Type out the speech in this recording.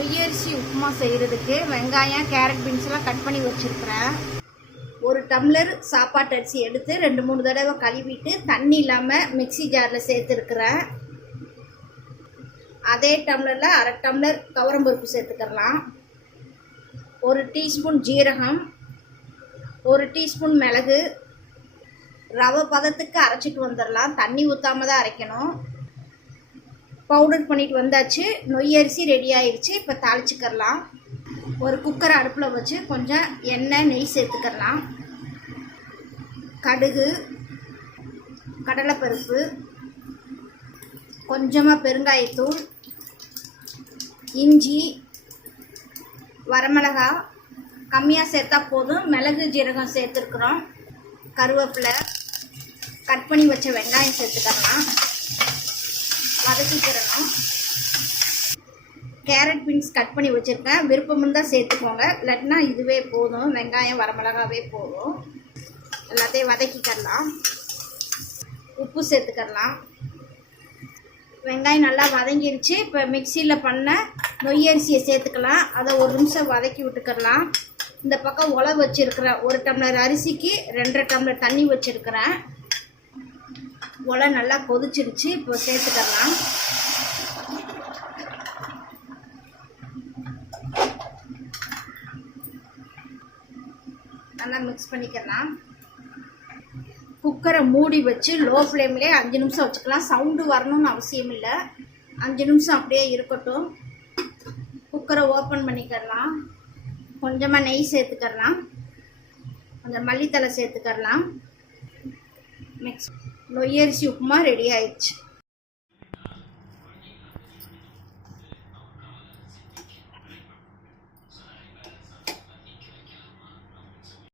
நொய்யரிசி உப்புமா செய்கிறதுக்கு வெங்காயம் carrot பீன்ஸ்லாம் cut பண்ணி வச்சுருக்கிறேன். ஒரு டம்ளர் சாப்பாட்டு அரிசி எடுத்து 2-3 தடவை கழுவிட்டு தண்ணி இல்லாமல் மிக்சி ஜாரில் சேர்த்துருக்குறேன். அதே டம்ளரில் 1/2 டம்ளர் துவரம்பருப்பு சேர்த்துக்கலாம். 1 டீஸ்பூன் ஜீரகம், 1 டீஸ்பூன் மிளகு. ரவை பதத்துக்கு அரைச்சிட்டு வந்துடலாம். தண்ணி ஊற்றாம தான் அரைக்கணும். பவுடர் பண்ணிட்டு வந்தாச்சு. நொய் அரிசி ரெடி ஆயிடுச்சு. இப்போ தாளிச்சுக்கலாம். ஒரு குக்கரை அடுப்பில் வச்சு கொஞ்சம் எண்ணெய் நெய் சேர்த்துக்கலாம். கடுகு, கடலைப்பருப்பு, கொஞ்சமாக பெருங்காயத்தூள், இஞ்சி, வரமிளகாய் கம்மியாக சேர்த்தா போதும். மிளகு ஜீரகம் சேர்த்துருக்குறோம். கருவேப்பிலை, கட் பண்ணி வச்ச வெங்காயம் சேர்த்துக்கலாம். வதக்கிக்கிறணும். கேரட் பீன்ஸ் கட் பண்ணி வச்சுருக்கேன். விருப்பம் இருந்தால் சேர்த்துக்கோங்க, இல்லாட்டினா இதுவே போதும். வெங்காயம் வரமிளகாவே போதும். எல்லாத்தையும் வதக்கிக்கலாம். உப்பு சேர்த்துக்கலாம். வெங்காயம் நல்லா வதங்கிடுச்சு. இப்போ மிக்சியில் பண்ண நொய் அரிசியை சேர்த்துக்கலாம். அதை 1 நிமிஷம் வதக்கி விட்டுக்கலாம். இந்த பக்கம் உலை வச்சுருக்கிறேன். 1 டம்ளர் அரிசிக்கு 2.5 டம்ளர் தண்ணி வச்சுருக்கிறேன். உலை நல்லா கொதிச்சிருச்சு. இப்போ சேர்த்துக்கலாம். நல்லா மிக்ஸ் பண்ணிக்கலாம். குக்கரை மூடி வச்சு லோ ஃப்ளேம்லேயே 5 நிமிஷம் வச்சுக்கலாம். சவுண்டு வரணும்னு அவசியம் இல்லை. 5 நிமிஷம் அப்படியே இருக்கட்டும். குக்கரை ஓப்பன் பண்ணிக்கலாம். கொஞ்சமாக நெய் சேர்த்துக்கலாம். கொஞ்சம் மல்லித்தலை சேர்த்துக்கலாம். மிக்ஸ் நொய்யரிசி உப்புமா ரெடி ஆயிடுச்சு.